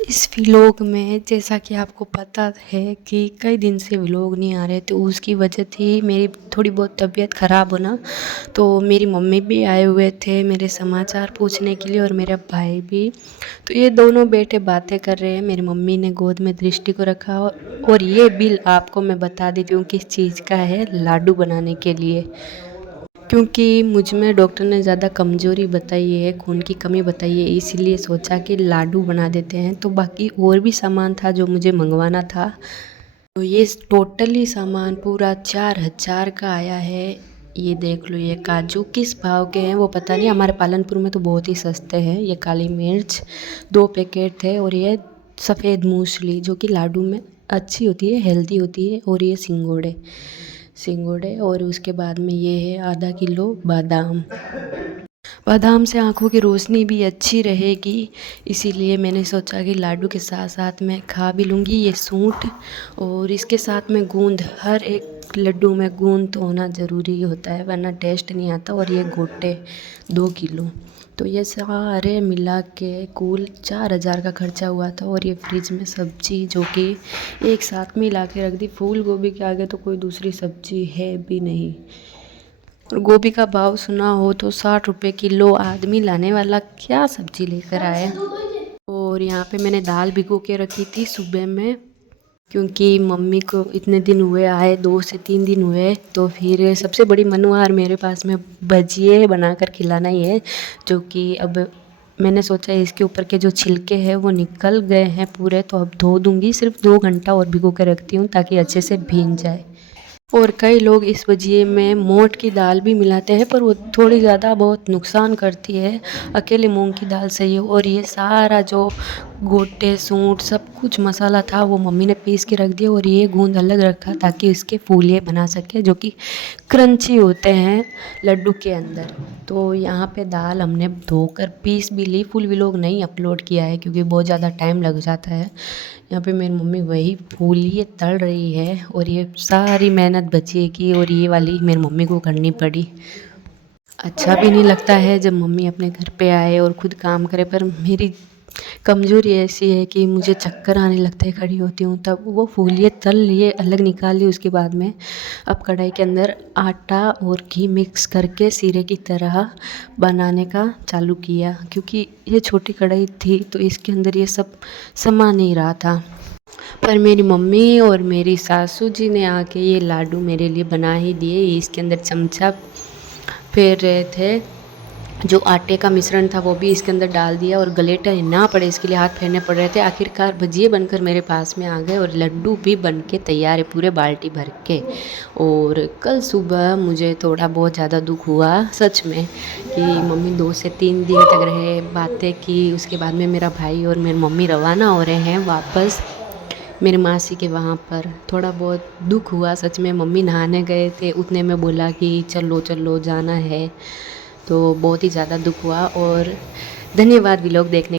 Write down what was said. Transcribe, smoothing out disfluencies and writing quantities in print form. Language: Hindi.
इस व्लॉग में जैसा कि आपको पता है कि कई दिन से व्लॉग नहीं आ रहे, तो उसकी वजह थी मेरी थोड़ी बहुत तबीयत ख़राब होना। तो मेरी मम्मी भी आए हुए थे मेरे समाचार पूछने के लिए और मेरा भाई भी। तो ये दोनों बैठे बातें कर रहे हैं। मेरी मम्मी ने गोद में दृष्टि को रखा और ये बिल आपको मैं बता देती हूँ किस चीज़ का है, लाडू बनाने के लिए। क्योंकि मुझ में डॉक्टर ने ज़्यादा कमज़ोरी बताई है, खून की कमी बताई है, इसीलिए सोचा कि लाडू बना देते हैं। तो बाकी और भी सामान था जो मुझे मंगवाना था। तो ये टोटली सामान पूरा 4,000 का आया है। ये देख लो, ये काजू किस भाव के हैं वो पता नहीं, हमारे पालनपुर में तो बहुत ही सस्ते हैं। ये काली मिर्च 2 पैकेट थे और ये सफ़ेद मूसली जो कि लाडू में अच्छी होती है, हेल्दी होती है। और ये सिंगोड़े सिंगोड़े और उसके बाद में ये है आधा किलो बादाम। बादाम से आँखों की रोशनी भी अच्छी रहेगी, इसीलिए मैंने सोचा कि लाडू के साथ साथ मैं खा भी लूँगी। ये सूंठ और इसके साथ में गूंद, हर एक लड्डू में गूंद तो होना ज़रूरी होता है वरना टेस्ट नहीं आता। और ये गोटे 2 किलो। तो ये सारे मिला के कुल 4,000 का खर्चा हुआ था। और ये फ्रिज में सब्जी जो कि एक साथ में ला के रख दी, फूल गोभी के आगे तो कोई दूसरी सब्जी है भी नहीं। और गोभी का भाव सुना हो तो 60 रुपये किलो, आदमी लाने वाला क्या सब्जी लेकर आया। और यहाँ पे मैंने दाल भिगो के रखी थी सुबह में, क्योंकि मम्मी को इतने दिन हुए आए, 2 से 3 दिन हुए। तो फिर सबसे बड़ी मनुहार मेरे पास में भजिए बनाकर खिलाना ही है। जो कि अब मैंने सोचा इसके ऊपर के जो छिलके हैं वो निकल गए हैं पूरे, तो अब धो दूँगी। सिर्फ 2 घंटा और भिगो के रखती हूँ ताकि अच्छे से भीग जाए। और कई लोग इस भजिए में मोट की दाल भी मिलाते हैं, पर वो थोड़ी ज़्यादा बहुत नुकसान करती है। अकेले मूंग की दाल सही है। और ये सारा जो गोटे सूंठ सब कुछ मसाला था वो मम्मी ने पीस के रख दिया और ये गूंद अलग रखा ताकि इसके फूलिए बना सके जो कि क्रंची होते हैं लड्डू के अंदर। तो यहाँ पे दाल हमने धोकर पीस भी ली। फुल व्लॉग नहीं अपलोड किया है क्योंकि बहुत ज़्यादा टाइम लग जाता है। यहाँ पे मेरी मम्मी वही फूलिए तल रही है और ये सारी मेहनत बची की और ये वाली मेरी मम्मी को करनी पड़ी। अच्छा भी नहीं लगता है जब मम्मी अपने घर पे आए और खुद काम करे, पर मेरी कमज़ोरी ऐसी है कि मुझे चक्कर आने लगता है खड़ी होती हूँ तब। वो फूलिए तल लिए, अलग निकाल लिए। उसके बाद में अब कढ़ाई के अंदर आटा और घी मिक्स करके सीरे की तरह बनाने का चालू किया। क्योंकि ये छोटी कढ़ाई थी तो इसके अंदर ये सब समा नहीं रहा था। पर मेरी मम्मी और मेरी सासू जी ने आके ये लाडू मेरे लिए बना ही दिए। इसके अंदर चमचा फेर रहे थे, जो आटे का मिश्रण था वो भी इसके अंदर डाल दिया और गलेटा ना पड़े इसके लिए हाथ फेरने पड़ रहे थे। आखिरकार भजिए बनकर मेरे पास में आ गए और लड्डू भी बन के तैयार है पूरे बाल्टी भर के। और कल सुबह मुझे थोड़ा बहुत ज़्यादा दुख हुआ सच में कि मम्मी 2 से 3 दिन तक रहे, बातें की। उसके बाद में मेरा भाई और मेरी मम्मी रवाना हो रहे हैं वापस मेरे मासी के वहाँ पर। थोड़ा बहुत दुख हुआ सच में। मम्मी नहाने गए थे, उतने में बोला कि चलो चलो जाना है। तो बहुत ही ज़्यादा दुख हुआ। और धन्यवाद व्लॉग देखने